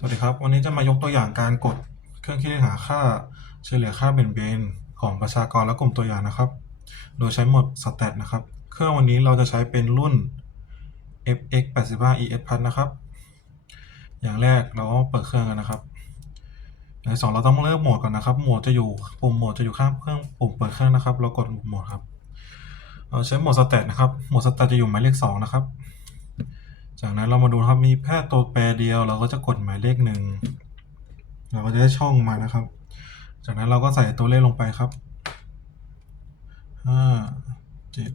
สวัสดีครับ วันนี้จะมายกตัวอย่างการกดเครื่องคิดเลขหาค่าเฉลี่ยค่าเบนเบนของประชากรและกลุ่มตัวอย่างนะครับ โดยใช้โหมด stat นะครับ เครื่องวันนี้เราจะใช้เป็นรุ่น fx 8 5 es พัดนะครับ อย่างแรกเราก็เปิดเครื่องกันนะครับอย่างที่สองเราต้องเลือกโหมดก่อนนะครับ โหมดจะอยู่ปุ่มโหมดจะอยู่ข้างเครื่องปุ่มเปิดเครื่องนะครับ เรากดโหมดครับ เราใช้โหมด stat นะครับ โหมด stat จะอยู่หมายเลขสองนะครับ จากนั้นเรามาดูครับมีแค่ตัวแปรเดียว เราก็จะกดหมายเลขหนึ่งเราก็จะได้ช่องมานะครับ จากนั้นเราก็ใส่ตัวเลขลงไปครับห้าเจ็ด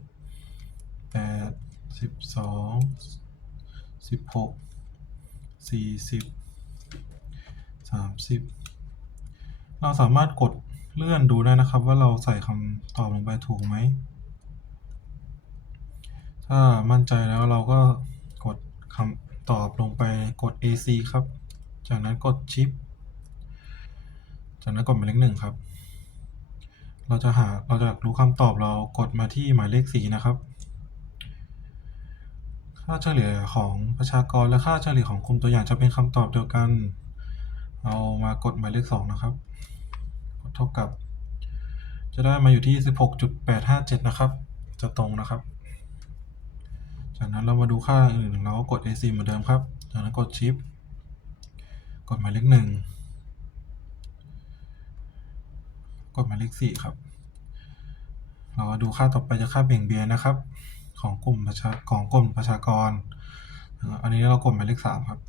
แปดสิบสองสิบหกสี่สิบสามสิบเราสามารถกดเลื่อนดูได้นะครับ ว่าเราใส่คำตอบลงไปถูกไหม ถ้ามั่นใจแล้วเราก็ คำตอบลงไปกด AC ครับ จากนั้นกดชิป จากนั้นกดหมายเลขหนึ่งครับ เราจะหา เราจะรู้คำตอบเรากดมาที่หมายเลขสีนะครับค่าเฉลี่ยของประชากรและค่าเฉลี่ยของกลุ่มตัวอย่างจะเป็นคำตอบเดียวกัน เอามากดหมายเลขสองนะครับ เท่ากับ จะได้มาอยู่ที่ 16.857 นะครับ จะตรงนะครับ จากนั้นเรามาดูค่าอื่นเราก็กด AC เหมือนเดิมครับ จากนั้นกด Shift กดหมายเลขหนึ่ง กดหมายเลขสี่ครับ เรามาดูค่าต่อไปจะค่าเบี่ยงเบียนนะครับ ของกลุ่มประชาของกลุ่มประชากร อันนี้เรากดหมายเลขสามครับ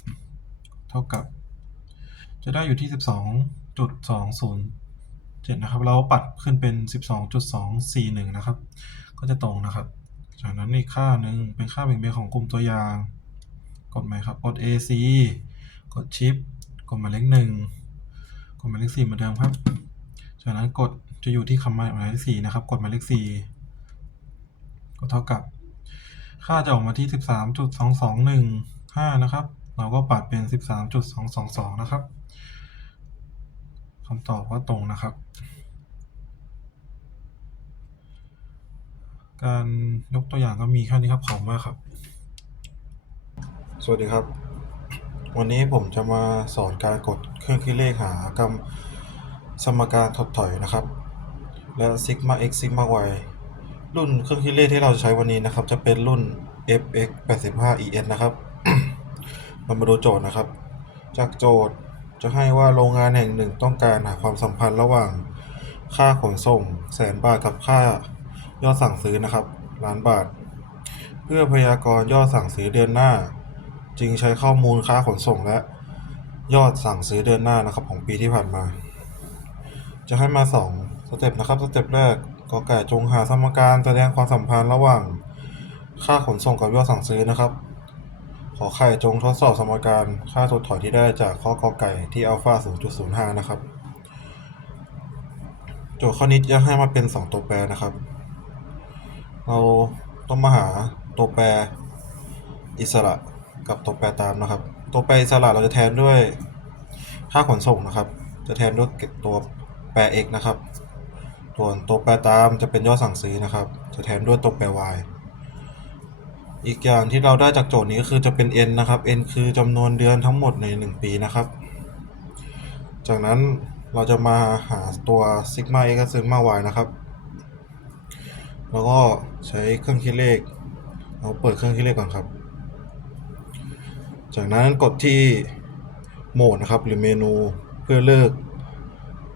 เท่ากับ จะได้อยู่ที่สิบสองจุดสองศูนย์เจ็ดนะครับ เราปัดขึ้นเป็นสิบสองจุดสองสี่หนึ่งนะครับ ก็จะตรงนะครับ จากนั้นอีกค่าหนึ่งเป็นค่าเบี่ยงเบนของกลุ่มตัวอย่าง กดไหมครับ กด AC กด Shift กดหมายเลขหนึ่ง กดหมายเลขสี่เหมือนเดิมครับ จากนั้นกดจะอยู่ที่คำหมายเลขสี่นะครับ กดหมายเลขสี่ก็เท่ากับ ค่าจะออกมาที่สิบสามจุดสองสองหนึ่งห้านะครับ เราก็ปัดเป็นสิบสามจุดสองสองสองนะครับคำตอบก็ตรงนะครับ การยกตัวอย่างก็มีแค่นี้ครับขอบคุณมากครับ สวัสดีครับ วันนี้ผมจะมาสอนการกดเครื่องคิดเลขหากำสมการถดถอยนะครับ และ sigma x sigma y รุ่นเครื่องคิดเลขที่เราจะใช้วันนี้นะครับ จะเป็นรุ่น fx 85 es นะครับ เรามาดูโจทย์นะครับ จากโจทย์จะให้ว่าโรงงานแห่งหนึ่งต้องการหาความสัมพันธ์ระหว่างค่าขนส่งแสนบาทกับค่า ยอดสั่งซื้อนะครับล้านบาท เพื่อพยากรณ์ยอดสั่งซื้อเดือนหน้า จึงใช้ข้อมูลค่าขนส่งและ ยอดสั่งซื้อเดือนหน้านะครับของปีที่ผ่านมา จะให้มา 2 สเต็ปนะครับสเต็ปแรกกอไก่จงหาสมการแสดงความสัมพันธ์ระหว่าง ค่าขนส่งกับยอดสั่งซื้อนะครับ ขอไข่จงทดสอบสมการค่าถดถอยที่ได้จากข้อกอไก่ที่อัลฟา0.05 นะครับ โจทย์ข้อนี้จะให้มาเป็น 2 ตัวแปรนะครับ เราต้องมาหาตัวแปรอิสระกับตัวแปรตามนะครับ ตัวแปรอิสระเราจะแทนด้วยค่าขนส่งนะครับ จะแทนด้วยตัวแปร x นะครับส่วนตัวแปรตามจะเป็นยอดสั่งซื้อนะครับ จะแทนด้วยตัวแปร y อีกอย่างที่เราได้จากโจทย์นี้ก็คือจะเป็น n นะครับ n คือจำนวนเดือนทั้งหมดใน 1 ปีนะครับ จากนั้นเราจะมาหาตัว sigma x กับ sigma y นะครับ แล้วก็ใช้เครื่องคิดเลขเราเปิดเครื่องคิดเลขก่อนครับ จากนั้นกดที่โหมดนะครับ หรือเมนูเพื่อเลือก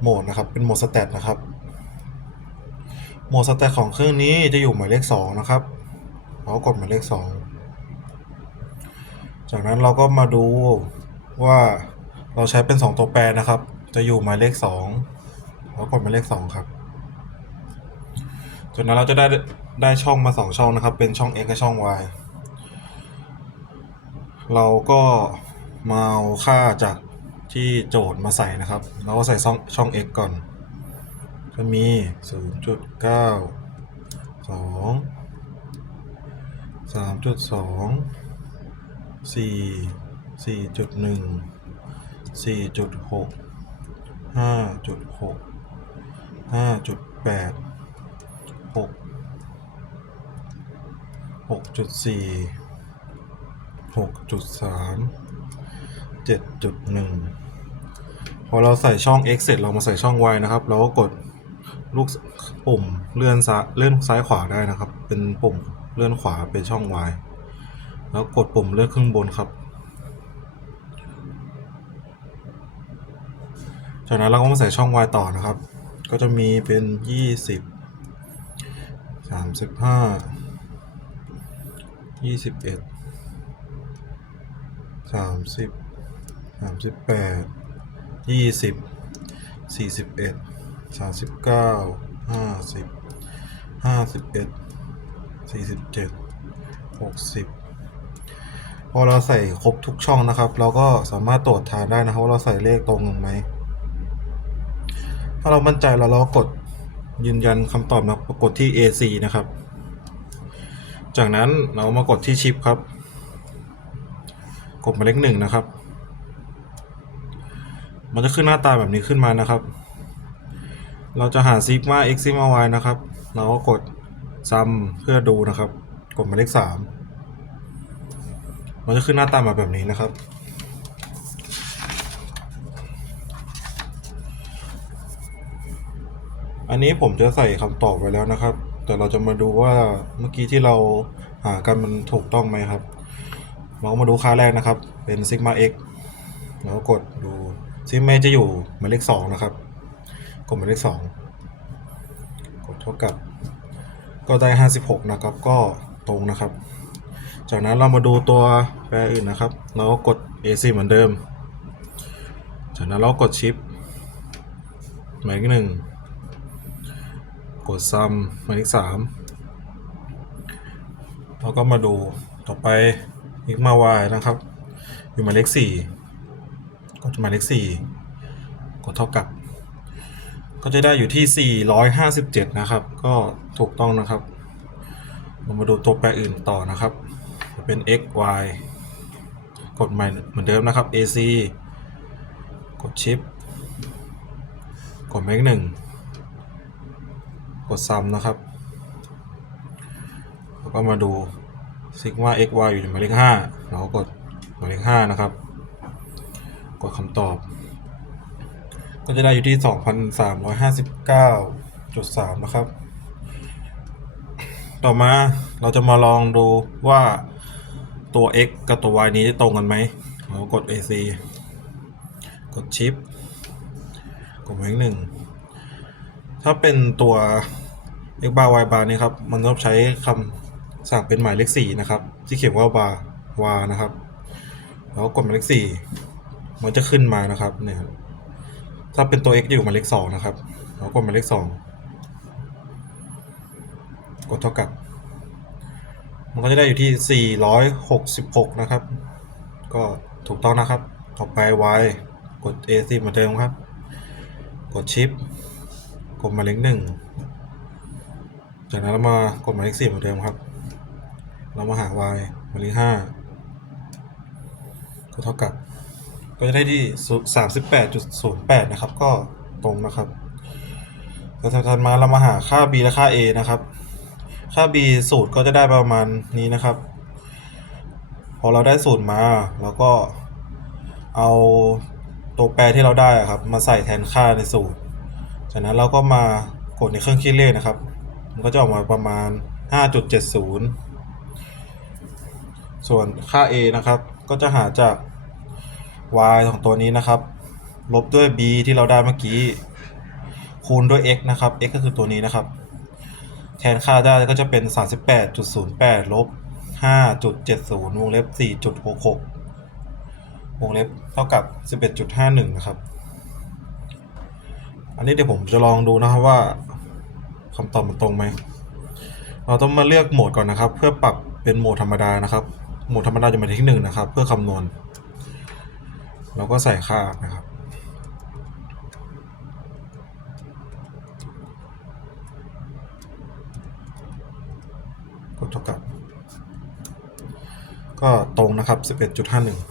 โหมดนะครับ เป็นโหมดสแตทนะครับ โหมดสแตทของเครื่องนี้จะอยู่หมายเลข2นะครับเราก็กดหมายเลข 2 จากนั้นเราก็มาดูว่าเราใช้เป็น 2 ตัวแปรนะครับ จะอยู่หมายเลข2เรากดหมายเลข 2 ครับ จากนั้นเราจะได้ได้ช่องมา 2 ช่องนะครับ เป็นช่อง x กับช่อง y เราก็มาเอาค่าจากที่โจทย์มาใส่นะครับ เราก็ใส่ช่องช่อง x ก่อนจะมี 0.9 2 3.2 4 4.1 4.6 5.6 5.8 6 6.4 6.3เจ็ดจุดหนึ่งพอเราใส่ช่อง x เสร็จเรามาใส่ช่อง y นะครับ เราก็กดลูกปุ่มเลื่อนซ้ายเลื่อนซ้ายขวาได้นะครับ เป็นปุ่มเลื่อนขวาเป็นช่อง y แล้วกดปุ่มเลื่อนขึ้นบนครับ จากนั้นเราก็มาใส่ช่อง y ต่อนะครับ ก็จะมีเป็นยี่ สามสิบห้ายี่สิบเอ็ดสามสิบสามสิบแปดยี่สิบสี่สิบเอ็ดสามสิบเก้าห้าสิบห้าสิบเอ็ดสี่สิบเจ็ดหกสิบพอเราใส่ครบทุกช่องนะครับ เราก็สามารถตรวจทานได้นะครับว่าเราใส่เลขตรงไหมถ้าเรามั่นใจแล้วเรากด ยืนยันคำตอบนะกดที่ AC นะครับ จากนั้นเรามากดที่ชิปครับ กดหมายเลขหนึ่งนะครับ มันจะขึ้นหน้าตาแบบนี้ขึ้นมานะครับ เราจะหาซิกมา x ซิกมา y นะครับ เราก็กด sum เพื่อดูนะครับ กดหมายเลขสามมันจะขึ้นหน้าตามาแบบนี้นะครับ อันนี้ผมจะใส่คำตอบไว้แล้วนะครับ แต่เราจะมาดูว่าเมื่อกี้ที่เราหากันมันถูกต้องไหมครับ เราก็มาดูค่าแรกนะครับ เป็น sigma x แล้วก็กดดู sigma จะอยู่หมายเลขสองนะครับ กดหมายเลขสองกดเท่ากับ ก็ได้ 56 นะครับ ก็ตรงนะครับ จากนั้นเรามาดูตัวแปรอื่นนะครับ เราก็กด AC เหมือนเดิม จากนั้นเรากดชิปหมายเลขหนึ่ง กดซ้ำหมายเลขสามแล้วก็มาดูต่อไปอีกมาวายนะครับ อยู่หมายเลขสี่กดหมายเลขสี่กดเท่ากับ ก็จะได้อยู่ที่ 457 นะครับ ก็ถูกต้องนะครับเรามาดูตัวแปรอื่นต่อนะครับจะเป็น x y กดใหม่เหมือนเดิมนะครับ ac กดชิป กดหมายเลขหนึ่ง กดซ้ำนะครับ แล้วก็มาดู sigma x y อยู่ในหมายเลขห้าเราก็กดหมายเลขห้านะครับ กดคำตอบ ก็จะได้อยู่ที่ 2,359.3 นะครับ ต่อมาเราจะมาลองดูว่าตัว x กับตัว y นี้ตรงกันไหมเราก็กด ac กดชิปกดหมายเลขหนึ่ง ถ้าเป็นตัว x bar y bar เนี่ยครับ มันต้องใช้คำสั่งเป็นหมายเลขสี่นะครับ ที่เขียนว่า bar var นะครับ แล้วกดหมายเลขสี่มันจะขึ้นมานะครับเนี่ยถ้าเป็นตัว x อยู่หมายเลขสองนะครับ แล้วกดหมายเลขสองกดเท่ากับ มันก็จะได้อยู่ที่ 466 นะครับ ก็ถูกต้องนะครับ ต่อไป y กด ac เหมือนเดิมครับ กดชิป กดหมายเลขหนึ่งจากนั้นเรามากดหมายเลขสี่เหมือนเดิมครับ เรามาหา y หมายเลขห้าก็เท่ากับ ก็จะได้ที่สามสิบแปดจุดศูนย์แปดนะครับ ก็ตรงนะครับแล้วถัดมาเรามาหาค่า b และค่า a นะครับ ค่า b สูตรก็จะได้ประมาณนี้นะครับ พอเราได้สูตรมาเราก็เอาตัวแปรที่เราได้อะครับ มาใส่แทนค่าในสูตร จากนั้นเราก็มากดในเครื่องคิดเลขนะครับ มันก็จะออกมาประมาณ 5.70 ส่วนค่า a นะครับ ก็จะหาจาก y ของตัวนี้นะครับ ลบด้วย b ที่เราได้เมื่อกี้ คูณด้วย x นะครับ x ก็คือตัวนี้นะครับ แทนค่าได้ก็จะเป็น 38.08 ลบ 5.70 วงเล็บ 4.66 วงเล็บเท่ากับ 11.51 นะครับ อันนี้เดี๋ยวผมจะลองดูนะครับว่าคำตอบมันตรงไหม เราต้องมาเลือกโหมดก่อนนะครับ เพื่อปรับเป็นโหมดธรรมดานะครับ โหมดธรรมดาจะมาที่หนึ่งนะครับ เพื่อคำนวณ เราก็ใส่ค่านะครับกดเท่ากับ ก็ตรงนะครับ 11.51